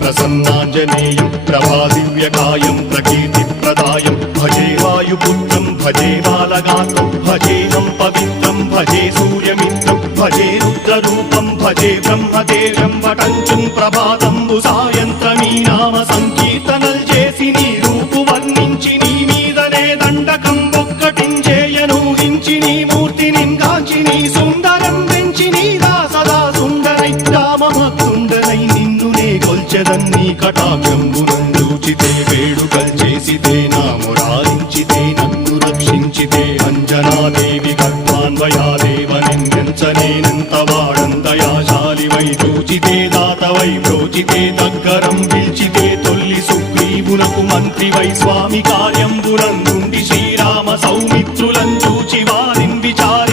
ప్రసన్నాంజనేయం ప్రభాదివ్యకాయం ప్రకీర్తిప్రదాయం భజే వాయుపుత్రం భజే బాలగాత్రం భజేహం పవిత్రం భజే సూర్యమిత్రం భజే రుద్రరూపం భజే బ్రహ్మదేవం వటంచుం ప్రభాతంబు సాయంత్రమీ నామ సంకీర్తనల్ చేసి నీ రూపు వర్ణించి నీ మీదనే దండకం ఒక్కటించేయనూహించి నీ మూర్తిని కాంచి నీ సుందరం పెంచి నీదా సదా సుందరై రామభక్తుండనై నిన్నునే కొల్చెదన్నీ కటాక్షంబునందూచితే వేడుకల్ చేసితే నా మురారించితే నన్ను రక్షించితే అంజనాదేవి గర్భాన్వయాదేవ నిందించనేనంత వాడంతయాశాలివై చూచితే దాతవై బ్రోచితే దగ్గరం పిలిచితే తొల్లి సుగ్రీవునకు మంత్రివై స్వామి కార్యంబునందుండి శ్రీరామ సౌమిత్రులం చూచి వారిని విచారి